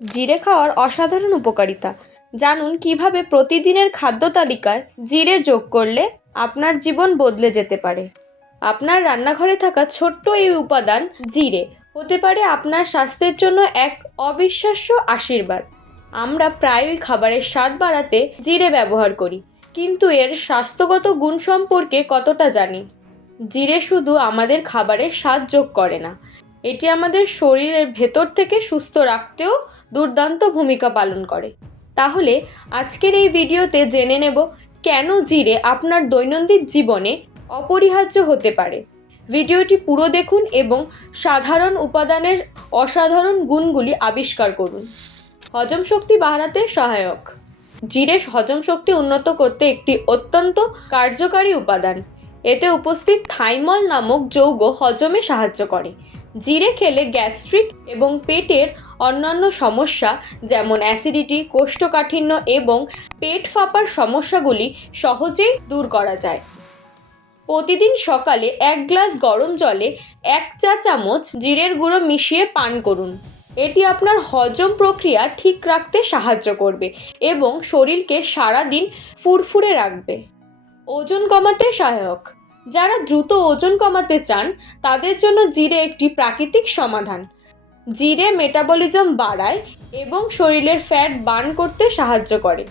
জিরে খাওয়ার অসাধারণ উপকারিতা জানুন কিভাবে প্রতিদিনের খাদ্য তালিকায় জিরে যোগ করলে আপনার জীবন বদলে যেতে পারে। আপনার রান্নাঘরে থাকা ছোট্ট এই উপাদান জিরে হতে পারে আপনার স্বাস্থ্যের জন্য এক অবিশ্বাস্য আশীর্বাদ। আমরা প্রায়ই খাবারের স্বাদ বাড়াতে জিরে ব্যবহার করি, কিন্তু এর স্বাস্থ্যগত গুণ সম্পর্কে কতটা জানি? জিরে শুধু আমাদের খাবারের স্বাদ যোগ করে না, এটি আমাদের শরীরের ভেতর থেকে সুস্থ রাখতেও দুর্দান্ত ভূমিকা পালন করে। তাহলে আজকের এই ভিডিওতে জেনে নেব কেন জিরে আপনার দৈনন্দিন জীবনে অপরিহার্য হতে পারে। ভিডিওটি পুরো দেখুন এবং সাধারণ উপাদানের অসাধারণ গুণগুলি আবিষ্কার করুন। হজম শক্তি বাড়াতে সহায়ক। জিরে হজম শক্তি উন্নত করতে একটি অত্যন্ত কার্যকারী উপাদান। এতে উপস্থিত থাইমল নামক যৌগ হজমে সাহায্য করে। জিরে খেলে গ্যাস্ট্রিক এবং পেটের অন্যান্য সমস্যা যেমন অ্যাসিডিটি, কোষ্ঠকাঠিন্য এবং পেট ফাঁপার সমস্যাগুলি সহজেই দূর করা যায়। প্রতিদিন সকালে 1 গ্লাস গরম জলে 1 চা চামচ জিরের গুঁড়ো মিশিয়ে পান করুন। এটি আপনার হজম প্রক্রিয়া ঠিক রাখতে সাহায্য করবে এবং শরীরকে সারাদিন ফুরফুরে রাখবে। ওজন কমাতে সহায়ক। যারা দ্রুত ওজন কমাতে চান তাদের জন্য জিরে একটি প্রাকৃতিক সমাধান। জিরে মেটাবলিজম বাড়ায় এবং শরীরের ফ্যাট বার্ন করতে সাহায্য করে।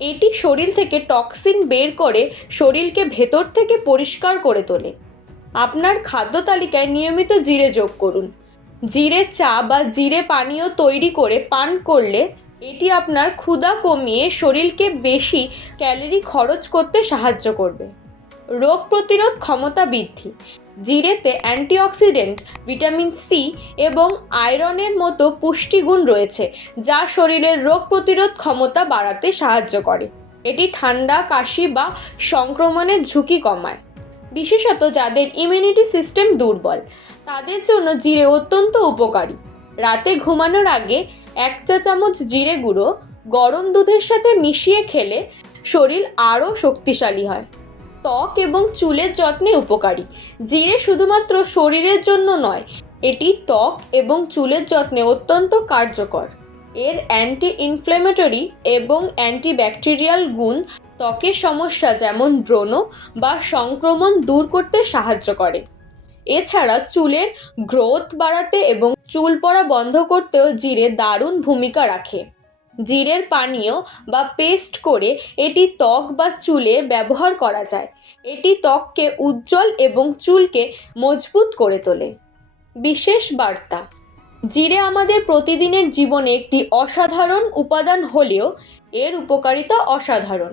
এটি শরীর থেকে টক্সিন বের করে শরীরকে ভেতর থেকে পরিষ্কার করে তোলে। আপনার খাদ্য তালিকায় নিয়মিত জিরে যোগ করুন। জিরে চা বা জিরে পানীয় তৈরি করে পান করলে এটি আপনার ক্ষুধা কমিয়ে শরীরকে বেশি ক্যালোরি খরচ করতে সাহায্য করবে। রোগ প্রতিরোধ ক্ষমতা বৃদ্ধি। জিরেতে অ্যান্টিঅক্সিডেন্ট, ভিটামিন সি এবং আয়রনের মতো পুষ্টিগুণ রয়েছে যা শরীরের রোগ প্রতিরোধ ক্ষমতা বাড়াতে সাহায্য করে। এটি ঠান্ডা, কাশি বা সংক্রমণের ঝুঁকি কমায়। বিশেষত যাদের ইমিউনিটি সিস্টেম দুর্বল তাদের জন্য জিরে অত্যন্ত উপকারী। রাতে ঘুমানোর আগে 1 চা চামচ জিরে গুঁড়ো গরম দুধের সাথে মিশিয়ে খেলে শরীর আরও শক্তিশালী হয়। ত্বক এবং চুলের যত্নে উপকারী। জিরে শুধুমাত্র শরীরের জন্য নয়, এটি ত্বক এবং চুলের যত্নে অত্যন্ত কার্যকর। এর অ্যান্টি ইনফ্ল্যামেটরি এবং অ্যান্টিব্যাকটেরিয়াল গুণ ত্বকের সমস্যা যেমন ব্রণ বা সংক্রমণ দূর করতে সাহায্য করে। এছাড়া চুলের গ্রোথ বাড়াতে এবং চুল পড়া বন্ধ করতেও জিরে দারুণ ভূমিকা রাখে। জিরের পানীয় বা পেস্ট করে এটি ত্বক বা চুলে ব্যবহার করা যায়। এটি ত্বককে উজ্জ্বল এবং চুলকে মজবুত করে তোলে। বিশেষ বার্তা: জিরে আমাদের প্রতিদিনের জীবনে একটি অসাধারণ উপাদান হলেও এর উপকারিতা অসাধারণ।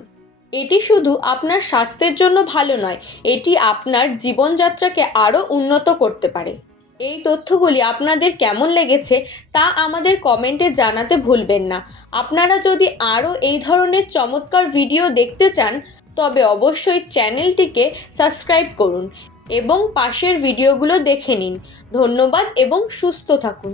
এটি শুধু আপনার স্বাস্থ্যের জন্য ভালো নয়, এটি আপনার জীবনযাত্রাকে আরও উন্নত করতে পারে। এই তথ্যগুলি আপনাদের কেমন লেগেছে তা আমাদের কমেন্টে জানাতে ভুলবেন না। আপনারা যদি আরও এই ধরনের চমৎকার ভিডিও দেখতে চান তবে অবশ্যই চ্যানেলটিকে সাবস্ক্রাইব করুন এবং পাশের ভিডিওগুলো দেখে নিন। ধন্যবাদ এবং সুস্থ থাকুন।